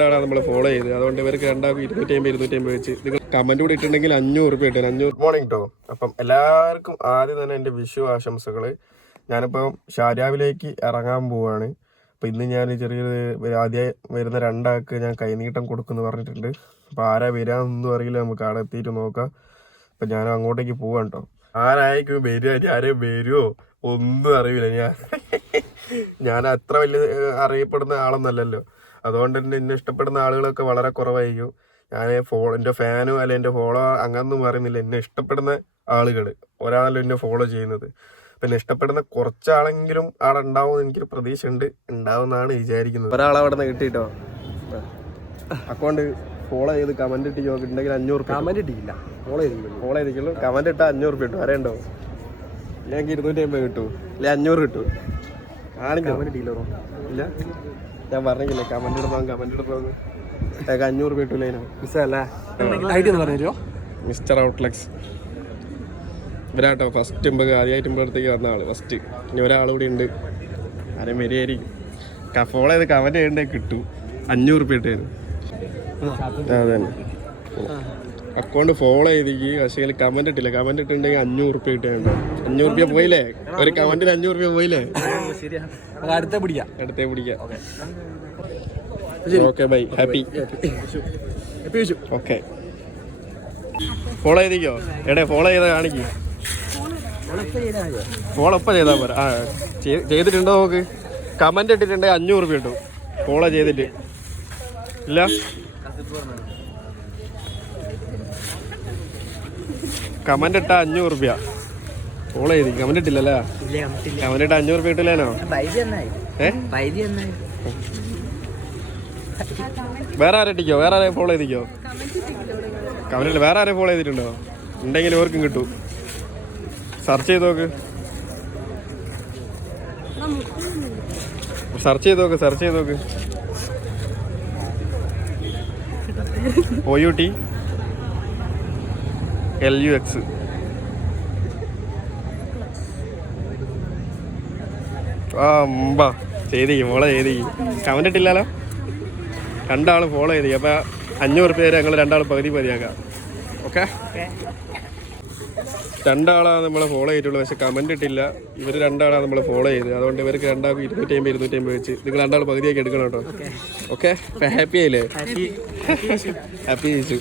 രണ്ടാളാണ് നമ്മൾ ഫോളോ ചെയ്ത്. അതുകൊണ്ട് ഇവർക്ക് രണ്ടാൾക്ക് 250 വെച്ച്. നിങ്ങൾ കമന്റ് കൂടി ഇട്ടുണ്ടെങ്കിൽ 500 രൂപ കിട്ടും. 500. മോർണിംഗ് കേട്ടോ. അപ്പം എല്ലാവർക്കും ആദ്യം തന്നെ എൻ്റെ വിഷു ആശംസകൾ. ഞാനിപ്പം ഷാര്യാവിലേക്ക് ഇറങ്ങാൻ പോവുകയാണ്. അപ്പം ഇന്ന് ഞാൻ ചെറിയൊരു ആദ്യമായി വരുന്ന രണ്ടാൾക്ക് ഞാൻ കൈനീട്ടം കൊടുക്കുമെന്ന് പറഞ്ഞിട്ടുണ്ട്. അപ്പോൾ ആരാ വരാമെന്നൊന്നും അറിയില്ല, നമുക്ക് അവിടെ എത്തിയിട്ട് നോക്കാം. അപ്പം ഞാൻ അങ്ങോട്ടേക്ക് പോവാം കേട്ടോ. ആരായിരിക്കും വരിക, ആരെയും വരുമോ ഒന്നും അറിയില്ല. ഞാൻ അത്ര വലിയ അറിയപ്പെടുന്ന ആളൊന്നല്ലല്ലോ. അതുകൊണ്ട് തന്നെ എന്നെ ഇഷ്ടപ്പെടുന്ന ആളുകളൊക്കെ വളരെ കുറവായിരിക്കും. ഞാൻ എൻ്റെ ഫാനോ അല്ലെ എൻ്റെ ഫോളോ അങ്ങനൊന്നും പറയുന്നില്ല. എന്നെ ഇഷ്ടപ്പെടുന്ന ആളുകൾ ഒരാളല്ലോ എന്നെ ഫോളോ ചെയ്യുന്നത്. പിന്നെ ഇഷ്ടപ്പെടുന്ന കുറച്ചാളെങ്കിലും അവിടെ ഉണ്ടാവുമെന്ന് എനിക്കൊരു പ്രതീക്ഷ ഉണ്ട്. ഉണ്ടാവുമെന്നാണ് വിചാരിക്കുന്നത്. ഒരാളവിടെ നിന്ന് കിട്ടിയിട്ടോ. അക്കൗണ്ട് ഫോളോ ചെയ്ത് കമന്റ് ഇട്ട് നോക്കിയിട്ടുണ്ടെങ്കിൽ 500 കമന്റ് ഇട്ടില്ല. ഫോളോ ചെയ്തിട്ടുള്ളൂ. കമന്റ് ഇട്ടാൽ 500 കിട്ടും. ആരെയുണ്ടോ? ഞങ്ങൾക്ക് 250 കിട്ടൂ, അല്ലെ 500 കിട്ടൂ. ഇല്ല, ഞാൻ പറഞ്ഞില്ലേ കമന്റ് ഇടണം. ഞങ്ങൾക്ക് 500 കിട്ടൂലേനോ. മിസ്റ്റർ ഔട്ട്ലെക്സ് ഇവരാട്ടോ ഫസ്റ്റ് ആദ്യമായിട്ട് അടുത്തേക്ക് വന്ന ആള്. ഫസ്റ്റ് ഇനി ഒരാളുകൂടി ഉണ്ട്. ആരെയും വരികയായിരിക്കും. ഫോളോ ചെയ്ത് കമന്റ് ചെയ്യണ്ടേ കിട്ടും. 500 ഇട്ടായിരുന്നു. അതെ തന്നെ. അക്കൗണ്ട് ഫോളോ ചെയ്തിക്ക്. പക്ഷേ കമന്റ് ഇട്ടില്ല. കമന്റ് ഇട്ടുണ്ടെങ്കിൽ 500 കിട്ടുന്നുണ്ടോ. 500 പോയില്ലേ? ഒരു കമന്റിന് 500 പോയില്ലേ? അടുത്തേ പിടിക്കാം. Okay bye. Happy. Okay follow ചെയ്തിക്കോ. എടേ ഫോളോ ചെയ്താ കാണിക്ക്. ഫോളോ ഇപ്പം ചെയ്താൽ പോരാ. ആ ചെയ്തിട്ടുണ്ടോ നോക്ക്. കമന്റ് ഇട്ടിട്ടുണ്ടെങ്കിൽ 500 കിട്ടും. ഫോളോ ചെയ്തിട്ട് ഇല്ല. കമന്റ് ഇട്ട 500. ഫോളോ ചെയ്തി. കമന്റ് ഇട്ടില്ലല്ലേ? കമന്റ് ഇട്ട 500 കിട്ടില്ലേനോ? വേറെ ആരെ ഇട്ടിക്കോ? വേറെ ആരെ ഫോളോ ചെയ്തിക്കോ? കമന്റ് വേറെ ആരെ ഫോളോ ചെയ്തിട്ടുണ്ടോ? ഉണ്ടെങ്കിൽ ഓർക്കും കിട്ടും. സെർച്ച് ചെയ്ത് നോക്ക്. OUTLUX. ചെയ്തിരിക്കും. ഫോളോ ചെയ്തിരിക്കും. കമന്റ് ഇട്ടില്ലല്ലോ. രണ്ടാളും ഫോളോ ചെയ്തിരിക്കും. അപ്പം 500 ഞങ്ങൾ രണ്ടാളും പകുതിയാക്കാം. ഓക്കെ. രണ്ടാളാണ് നമ്മളെ ഫോളോ ചെയ്തിട്ടുള്ളൂ. പക്ഷെ കമന്റ് ഇട്ടില്ല. ഇവർ രണ്ടാളാണ് നമ്മളെ ഫോളോ ചെയ്ത്. അതുകൊണ്ട് ഇവർക്ക് രണ്ടാൾക്ക് 250 വെച്ച്. നിങ്ങൾ രണ്ടാൾ പകുതിയാക്കി എടുക്കണം കേട്ടോ. ഓക്കെ. ഹാപ്പി ആയില്ലേ? ഹാപ്പി വിഷു.